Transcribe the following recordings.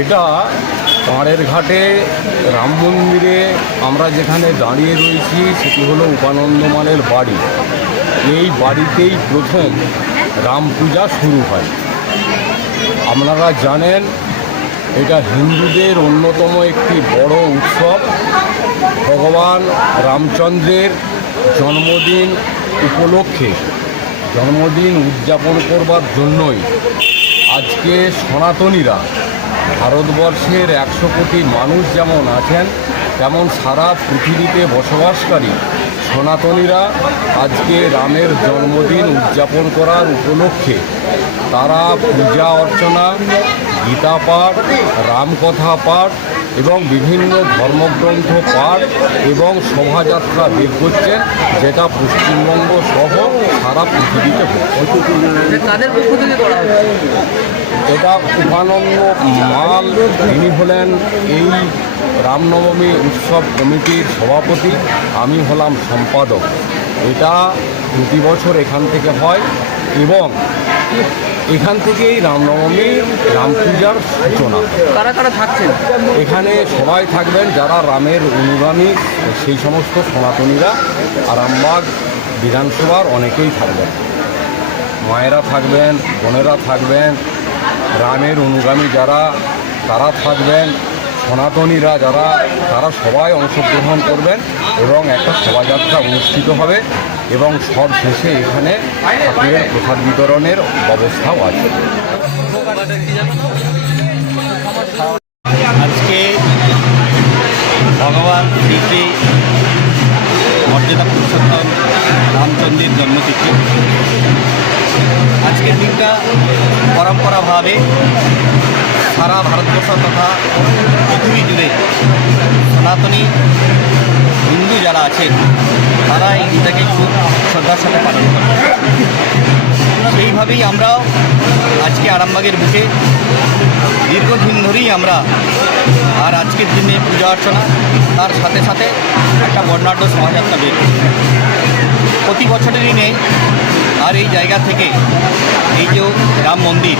এটা পাড়ের ঘাটে, রাম মন্দিরে আমরা যেখানে দাঁড়িয়ে রয়েছি সেটি হলো উপানন্দ মানের বাড়ি। এই বাড়িতেই প্রথম রাম পূজা শুরু হয়। আপনারা জানেন, এটা হিন্দুদের অন্যতম একটি বড় উৎসব। ভগবান রামচন্দ্রের জন্মদিন উপলক্ষে, জন্মদিন উদযাপন করবার জন্যই আজকে সনাতনীরা ভারতবর্ষের একশো কোটি মানুষ যেমন আছেন, তেমন সারা পৃথিবীতে বসবাসকারী সনাতনীরা আজকে রামের জন্মদিন উদযাপন করার উপলক্ষে তারা পূজা অর্চনা, গীতা পাঠ, রামকথা পাঠ এবং বিভিন্ন ধর্মগ্রন্থ পাঠ এবং শোভাযাত্রা বের করছে যেটা পশ্চিমবঙ্গ সহ সারা পৃথিবীতে এটা উপানন্দ মাল তিনি হলেন এই রামনবমী উৎসব কমিটির সভাপতি আমি হলাম সম্পাদক। এটা প্রতি বছর এখান থেকে হয় এবং এখান থেকেই রামনবমী রাম পূজার সূচনা। কারা কারা থাকছেন? এখানে সবাই থাকবেন যারা রামের অনুগামী সেই সমস্ত সনাতনীরা। আরামবাগ বিধানসভার অনেকেই থাকবেন। মায়েরা থাকবেন বোনেরা থাকবেন রামের অনুগামী যারা তারা থাকবেন সনাতনীরা যারা তারা সবাই অংশগ্রহণ করবেন এবং একটা শোভাযাত্রা অনুষ্ঠিত হবে। এবং সব শেষে এখানে ঠাকুরের প্রসাদ বিতরণের ব্যবস্থাও আছে। আজকে ভগবান শ্রী মর্যাদা পুরুষোত্তম রামচন্দ্রের জন্মতিথি। আজকের দিনটা পরম্পরাভাবে সারা ভারতবর্ষ তথা পৃথিবী জুড়ে সনাতনী হিন্দু যারা আছেন তারা এই ঈদটাকে খুব শ্রদ্ধার সাথে পালন করে। সেইভাবেই আমরা আজকে আরামবাগের বুকে দীর্ঘদিন ধরেই আমরা আর আজকের দিনে পূজা অর্চনা, তার সাথে সাথে একটা বর্ণাঢ্য শোভাযাত্রা বের প্রতি বছরেরই নেই আর এই জায়গা থেকে এই যে রাম মন্দির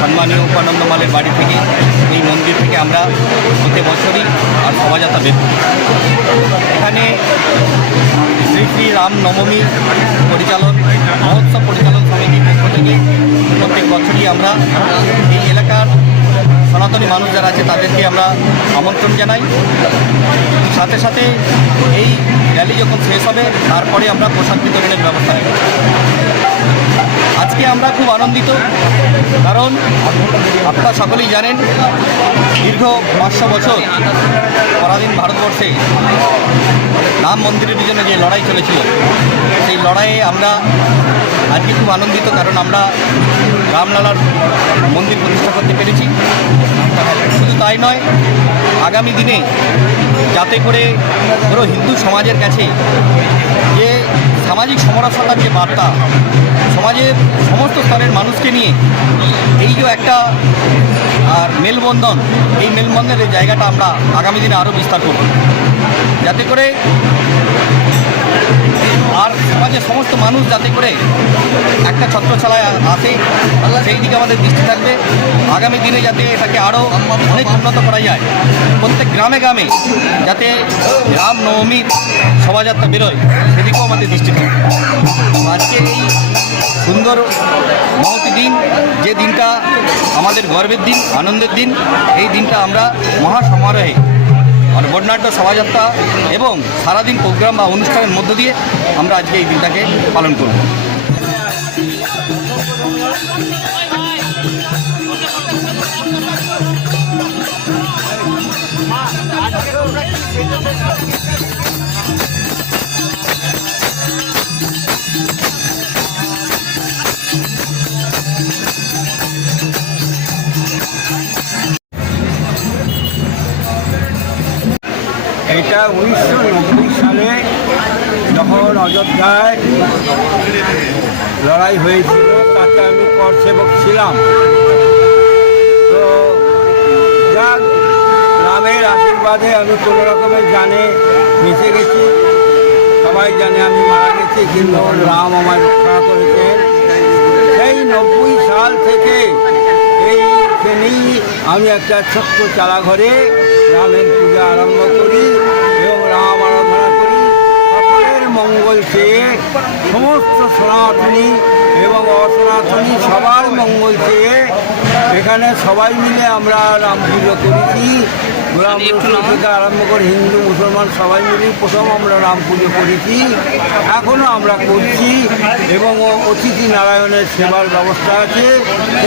সম্মানীয় উপানন্দ মালের বাড়ি থেকে এই মন্দির থেকে আমরা প্রতি বছরই আর শোভাযাত্রা বের। এখানে শ্রী শ্রী রাম নবমী পরিচালন, মহোৎসব পরিচালন সমিতির পক্ষ থেকে প্রত্যেক বছরই আমরা এই এলাকার মানুষ যারা আছে, তাদেরকে আমরা আমন্ত্রণ জানাই। সাথে সাথে এই র্যালি যখন শেষ হবে, তারপরে আমরা প্রসাদ বিতরণের ব্যবস্থা নেব। আজকে আমরা খুব আনন্দিত, কারণ আপনারা সকলেই জানেন, দীর্ঘ পাঁচশো বছর পরাধীন ভারতবর্ষে রাম মন্দিরের পিছনে যে লড়াই চলেছিল, সেই লড়াইয়ে আমরা আজকে খুব আনন্দিত, কারণ আমরা রামলালার মন্দির প্রতিষ্ঠা করতে পেরেছি। শুধু তাই নয়, আগামী দিনে যাতে করে পুরো হিন্দু সমাজের কাছে যে সামাজিক সমরসতার যে বার্তা, সমাজের সমস্ত স্তরের মানুষকে নিয়ে এই যে একটা, আর মেলবন্ধন, এই মেলবন্ধনের জায়গাটা আমরা আগামী দিনে আরও বিস্তার করব। যাতে করে আর সমাজের সমস্ত মানুষ যাতে করে একটা ছত্রছালায় আসে, সেই দিকে আমাদের দৃষ্টি থাকবে। আগামী দিনে যাতে এটাকে আরও অনেক উন্নত করা যায়। প্রত্যেক গ্রামে গ্রামে যাতে রাম নবমীর শোভাযাত্রা বেরোয়, সেদিকেও আমাদের দৃষ্টি থাকবে। আজকে এই সুন্দর মহতি দিন, যে দিনটা আমাদের গর্বের দিন, আনন্দের দিন, এই দিনটা আমরা মহা সমারোহে মানে বর্ণাঢ্য শোভাযাত্রা এবং সারাদিন প্রোগ্রাম বা অনুষ্ঠানের মধ্য দিয়ে আমরা আজকে এই দিনটাকে পালন করব। এটা উনিশশো নব্বই সালে যখন অযোধ্যায় লড়াই হয়েছিল, তাতে আমি কর সেবক ছিলাম। তো যাক, রামের আশীর্বাদে আমি কোনো রকমের জানে মিশে গেছি। সবাই জানে আমি মারা গেছি, কিন্তু রাম আমায় রক্ষা করেছেন সেই নব্বই সাল থেকে এইখানেই আমি একটা ছোট্ট চালা ঘরে রামের পূজা আরম্ভ করি এবং রাম আরাধনা করি সকলের মঙ্গল চেয়ে সমস্ত সনাতনী এবং অসনাতনী সবার মঙ্গল চেয়ে এখানে সবাই মিলে আমরা রাম পুজো করেছি। থেকে আরম্ভ করে হিন্দু মুসলমান সবাই মিলে প্রথম আমরা রাম পুজো করেছি। এখনও আমরা করছি এবং অতিথি নারায়ণের সেবার ব্যবস্থা আছে।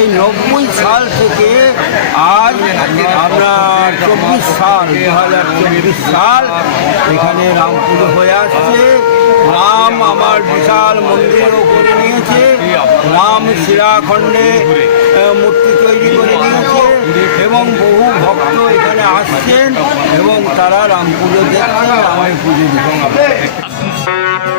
এই নব্বই সাল থেকে আজ আপনার চব্বিশ সাল দু হাজার চব্বিশ সাল এখানে রাম পুজো হয়ে আসছে। রাম আমার বিশাল মন্দিরও করে নিয়েছে। রাম শিলাখণ্ডে মূর্তি তৈরি করে দিয়েছে এবং বহু ভক্ত এখানে আসছেন এবং তারা রাম পুজো দেখছেন পুজো দিচ্ছেন